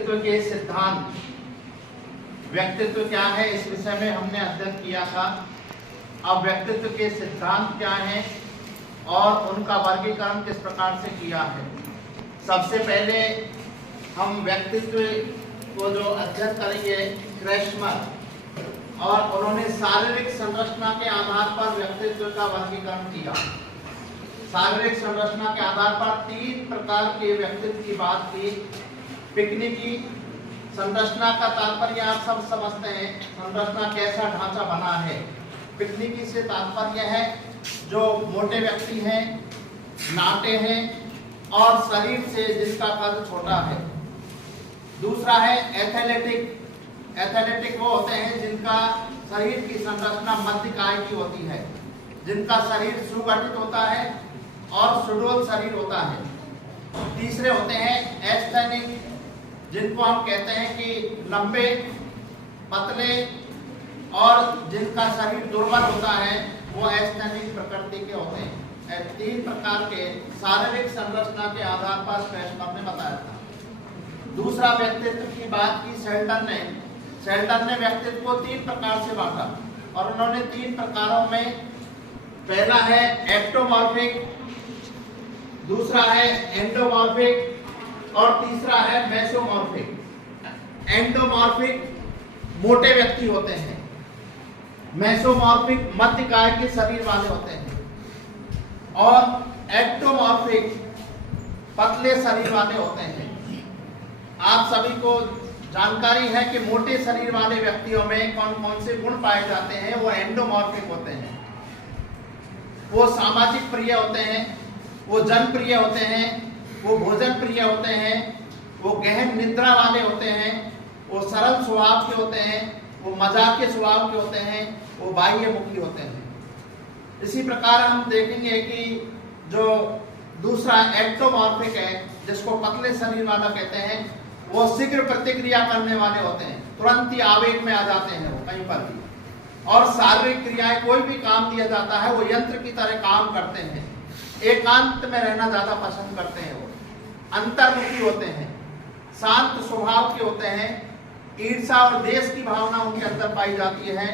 व्यक्तित्व के सिद्धांत, व्यक्तित्व क्या है इस विषय में हमने अध्ययन किया था। अब व्यक्तित्व के सिद्धांत क्या हैं और उनका वर्गीकरण किस प्रकार से किया है। सबसे पहले हम व्यक्तित्व को जो अध्ययन करेंगे क्रेशमर, और उन्होंने शारीरिक संरचना के आधार पर व्यक्तित्व का वर्गीकरण किया। शारीरिक संरचना के आधार पर 3 प्रकार के व्यक्तित्व की बात की। पिकनिकी संरचना का तात्पर्य आप सब समझते हैं, संरचना कैसा ढांचा बना है। पिकनिकी से तात्पर्य है जो मोटे व्यक्ति हैं, नाटे हैं और शरीर से जिसका कद छोटा है। दूसरा है एथलेटिक। एथलेटिक वो होते हैं जिनका शरीर की संरचना मध्यकाय की होती है, जिनका शरीर सुगठित होता है और सुडौल शरीर होता है। तीसरे होते हैं एस्थेनिक, जिनको हम कहते हैं कि लंबे, पतले और जिनका शरीर दुर्बल होता है, वो एस्थेनिक प्रकृति के होते हैं। 3 प्रकार के शारीरिक संरचना के आधार पर क्रेशमर ने बताया था। दूसरा व्यक्तित्व की बात की शेल्टन ने व्यक्तित्व को 3 प्रकार से बांटा, और उन्होंने 3 प्रकारों में, पहला है एक्टोमॉर्फिक, दूसरा है एंडोमॉर्फिक और तीसरा है मेसोमॉर्फिक। एंडोमॉर्फिक मोटे व्यक्ति होते हैं, मेसोमॉर्फिक मध्यकाय के शरीर वाले होते हैं और एक्टोमॉर्फिक पतले शरीर वाले होते हैं। आप सभी को जानकारी है कि मोटे शरीर वाले व्यक्तियों में कौन कौन से गुण पाए जाते हैं। वो एंडोमॉर्फिक होते हैं, वो सामाजिक प्रिय होते हैं, वो जनप्रिय होते हैं, वो भोजन प्रिय होते हैं, वो गहन निद्रा वाले होते हैं, वो सरल स्वभाव के होते हैं, वो मजाक के स्वभाव के होते हैं, वो बाह्यमुखी होते हैं। इसी प्रकार हम देखेंगे कि जो दूसरा एक्टोमॉर्फिक है, जिसको पतले शरीर वाला कहते हैं, वो शीघ्र प्रतिक्रिया करने वाले होते हैं, तुरंत ही आवेग में आ जाते हैं वो कहीं पर भी, और शारीरिक क्रियाएं, कोई भी काम दिया जाता है वो यंत्र की तरह काम करते हैं। एकांत में रहना ज्यादा पसंद करते हैं। वो अंतर्मुखी होते हैं, शांत स्वभाव के होते हैं, ईर्ष्या और देश की भावना उनके अंदर पाई जाती है,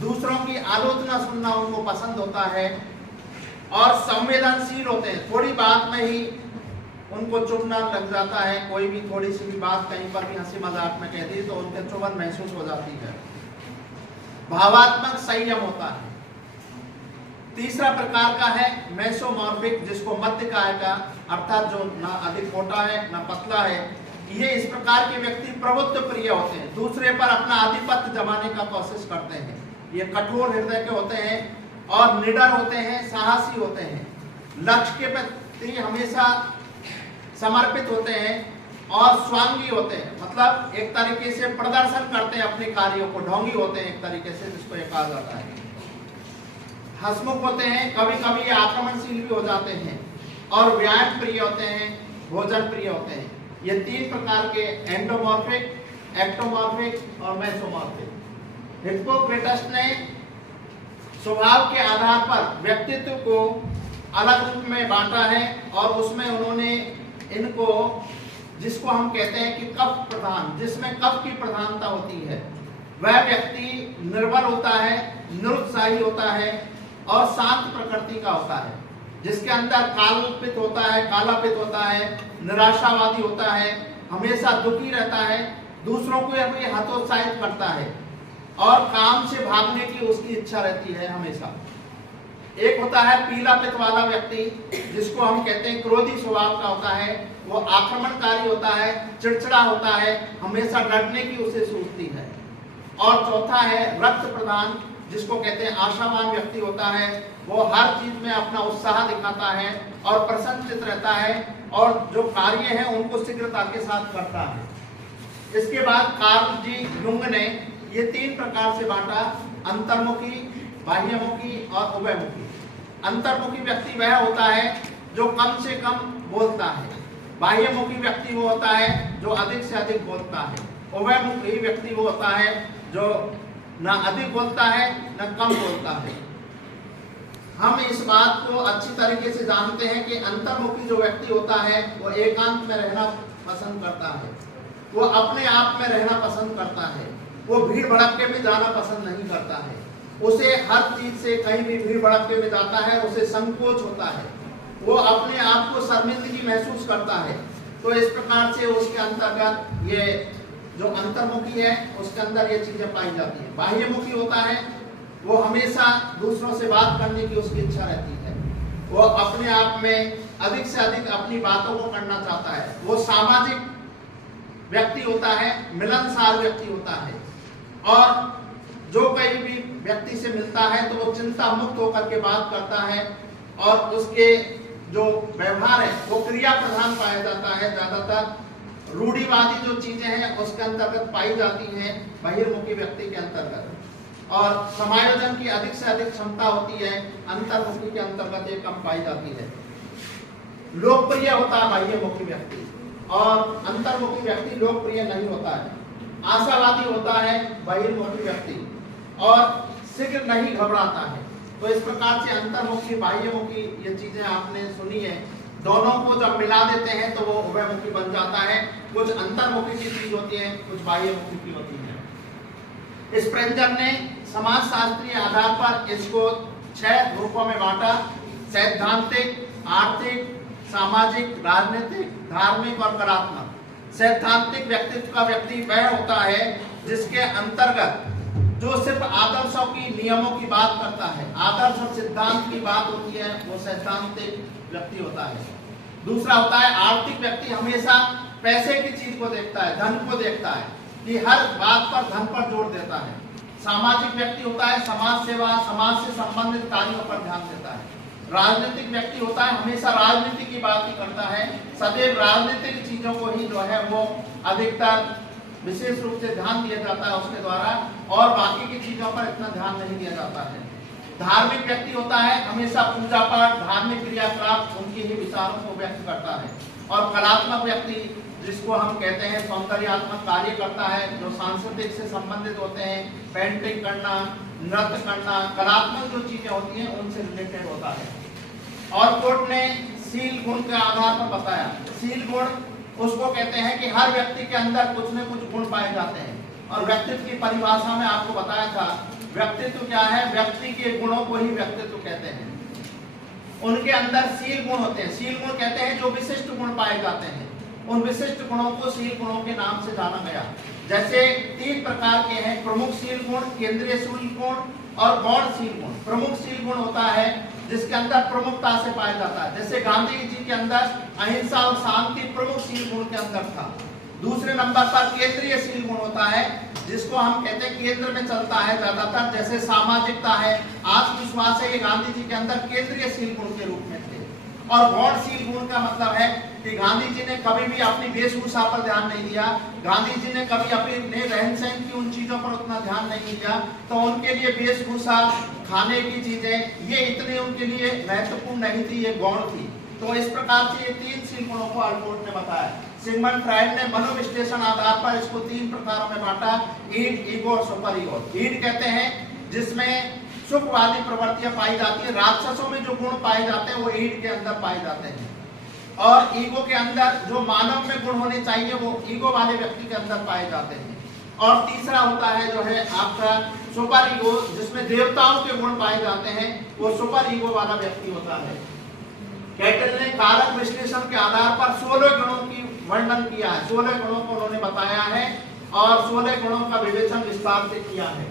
दूसरों की आलोचना सुनना उनको पसंद होता है, और संवेदनशील होते हैं। थोड़ी बात में ही उनको चुभना लग जाता है, कोई भी थोड़ी सी भी बात कहीं पर भी हंसी मजाक में कह दी तो उनके चुभन महसूस हो जाती है। भावात्मक संयम होता है। तीसरा प्रकार का है मेसोमॉर्फिक, जिसको मध्यकाय का, अर्थात जो ना अधिक मोटा है ना पतला है। ये इस प्रकार के व्यक्ति प्रभुत्व प्रिय होते हैं, दूसरे पर अपना आधिपत्य जमाने का कोशिश करते हैं। ये कठोर हृदय के होते हैं और निडर होते हैं, साहसी होते हैं, लक्ष्य के प्रति हमेशा समर्पित होते हैं और स्वांगी होते हैं, मतलब एक तरीके से प्रदर्शन करते हैं अपने कार्यों को, ढोंगी होते हैं एक तरीके से, जिसको ये कहा जाता है। हंसमुख होते हैं, कभी कभी ये आक्रमणशील भी हो जाते हैं, और व्यायाम प्रिय होते हैं, भोजन प्रिय होते हैं। ये 3 प्रकार के एंडोमॉर्फिक, एक्टोमॉर्फिक और मेसोमॉर्फिक। हिप्पोक्रेटस ने स्वभाव के आधार पर व्यक्तित्व को अलग रूप में बांटा है, और उसमें उन्होंने इनको, जिसको हम कहते हैं कि कफ प्रधान, जिसमें कफ की प्रधानता होती है, वह व्यक्ति निर्बल होता है, निरुत्साही होता है और शांत प्रकृति का होता है, जिसके अंदर कालपित होता है, कालापित होता है, निराशावादी होता है, हमेशा दुखी रहता है, दूसरों को यह हतोत्साहित करता है और काम से भागने की उसकी इच्छा रहती है हमेशा। एक होता है पीला पित्त वाला व्यक्ति, जिसको हम कहते हैं क्रोधी स्वभाव का होता है, वो आक्रमणकारी होता है, चिड़चिड़ा होता है, हमेशा डरने की उसे सूझती है। और चौथा है रक्त प्रधान, जिसको कहते हैं आशावान व्यक्ति होता है, वो हर चीज में अपना उत्साह दिखाता है और प्रसन्नचित रहता है, और जो कार्य है उनको शीघ्रता के साथ करता है। इसके बाद कार्ल जी युंग ने ये 3 प्रकार से बांटा, अंतर्मुखी, बाह्यमुखी और उभयमुखी। अंतर्मुखी व्यक्ति वह होता है जो कम से कम बोलता है, बाह्यमुखी व्यक्ति वो होता है जो अधिक से अधिक बोलता है, उभयमुखी व्यक्ति वो होता है जो ना अधिक बोलता है ना कम बोलता है। हम इस बात को अच्छी तरीके से जानते हैं कि अंतर्मुखी जो व्यक्ति होता है वो एकांत में रहना पसंद करता है, वो अपने आप में रहना पसंद करता है, वो भीड़ भड़के में जाना पसंद नहीं करता है, उसे हर चीज से कहीं भी भीड़ भड़के में जाता है उसे संकोच होता है, वो अपने आप को शर्मिंदगी महसूस करता है। तो इस प्रकार से उसके अंतर्गत ये जो अंतर्मुखी है उसके अंदर ये चीजें पाई जाती है। बाह्यमुखी होता है, वो हमेशा दूसरों से बात करने की उसकी इच्छा रहती है, वो अपने आप में अधिक से अधिक अपनी बातों को करना चाहता है, वो सामाजिक व्यक्ति होता है, मिलनसार व्यक्ति होता है, और जो कहीं भी व्यक्ति से मिलता है तो वो चिंता मुक्त होकर के बात करता है, और उसके जो व्यवहार है वो क्रिया प्रधान पाया जाता है। ज्यादातर रूढ़िवादी जो चीजें हैं उसके अंतर्गत पाई जाती हैं बहिर्मुखी व्यक्ति के अंतर्गत, और समायोजन की अधिक से अधिक क्षमता होती है अंतर्मुखी के अंतर्गत ये कम पाई जाती है। लोकप्रिय होता है बाह्यमुखी व्यक्ति, और अंतर्मुखी व्यक्ति लोकप्रिय नहीं होता है। आशावादी होता है बहिर्मुखी व्यक्ति, और शीघ्र नहीं घबराता है। तो इस प्रकार से अंतर्मुखी बाह्यमुखी ये चीजें आपने सुनी है, दोनों को जब मिला देते हैं तो वो उभयमुखी बन जाता है। कुछ अंतर्मुखी की चीज होती है, कुछ बाह्यमुखी की होती है। स्प्रेंजर ने समाजशास्त्रीय आधार पर इसको 6 ग्रुपों में बांटा: सैद्धांतिक, आर्थिक, सामाजिक, राजनीतिक, धार्मिक और कलात्मक। सैद्धांतिक व्यक्तित्व का व्यक्ति वह होता है जिसके अंतर्गत जो सिर्फ आदर्शों की, नियमों की बात करता है, आदर्श और सिद्धांत की बात होती है, वो सैद्धांतिक व्यक्ति होता है। दूसरा होता है आर्थिक व्यक्ति, हमेशा पैसे की चीज को देखता है, धन को देखता है, कि हर बात पर धन पर जोर देता है। सामाजिक व्यक्ति होता है, समाज सेवा, समाज से संबंधित कार्यों पर ध्यान देता है। राजनीतिक व्यक्ति होता है, हमेशा राजनीति की बात ही करता है, सदैव राजनीतिक चीजों को ही जो है वो अधिकतर विशेष रूप से ध्यान दिया जाता है उसके द्वारा, और बाकी की चीजों पर इतना ध्यान नहीं दिया जाता है। धार्मिक व्यक्ति होता है, हमेशा पूजा पाठ, धार्मिक क्रियाकलाप, उनके ही विचारों को व्यक्त करता है। और कलात्मक व्यक्ति, जिसको हम कहते हैं सौंदर्यात्मक कार्य करता है, जो सांस्कृतिक से संबंधित होते हैं, पेंटिंग करना, नृत्य करना, कलात्मक जो चीजें होती हैं उनसे रिलेटेड होता है। और कोर्ट ने शील गुण के आधार पर बताया, शील गुण उसको कहते हैं कि हर व्यक्ति के अंदर कुछ न कुछ गुण पाए जाते हैं। और व्यक्तित्व की परिभाषा में आपको बताया था, व्यक्तित्व क्या है, व्यक्ति के गुणों को ही व्यक्तित्व कहते हैं। उनके अंदर शील गुण होते हैं, शील गुण कहते हैं जो विशिष्ट गुण पाए जाते हैं, उन विशिष्ट गुणों को शील गुणों के नाम से जाना गया। जैसे 3 प्रकार के हैं: प्रमुख शील गुण, केंद्रीय शील गुण और गौण शील गुण। प्रमुख शील गुण होता है जिसके अंदर प्रमुखता से पाया जाता है, जैसे गांधी जी के अंदर अहिंसा और शांति प्रमुख शील गुण के अंदर था। दूसरे नंबर पर केंद्रीय शील गुण होता है, जिसको हम कहते हैं केंद्र में चलता है ज्यादातर, जैसे सामाजिकता है, आत्मविश्वास है, ये गांधी जी के अंदर केंद्रीय शील गुण के रूप में थे। और गौण शील गुण का मतलब है कि गांधी जी ने कभी भी अपनी वेशभूषा पर ध्यान नहीं दिया, गांधी जी ने कभी अपने रहन सहन की उन चीजों पर उतना ध्यान नहीं दिया, तो उनके लिए वेशभूषा, खाने की चीजें, ये इतने उनके लिए महत्वपूर्ण नहीं थी, ये गौण थी। तो इस प्रकार से ये 3 शील गुणों को अल्पोर्ट ने बताया। सिगमंड फ्राइड ने मनोविश्लेषण आधार पर इसको 3 प्रकारों में बांटा: ईड, ईगो और सुपर ईगो। ईड कहते हैं जिसमें सुखवादी प्रवृत्तियां पाई जाती है, राक्षसों में जो गुण पाए जाते हैं वो ईड के अंदर पाए जाते हैं। और ईगो के अंदर जो मानव में गुण होने चाहिए वो ईगो वाले व्यक्ति के अंदर पाए जाते हैं। और तीसरा होता है जो है आपका सुपर ईगो, जिसमें देवताओं के गुण पाए जाते हैं, वो सुपर ईगो वाला व्यक्ति होता है। कैटल ने कारक विश्लेषण के आधार पर 16 गुणों की वर्णन किया है, 16 गुणों को उन्होंने बताया है, और 16 गुणों का विवेचन विस्तार से किया है।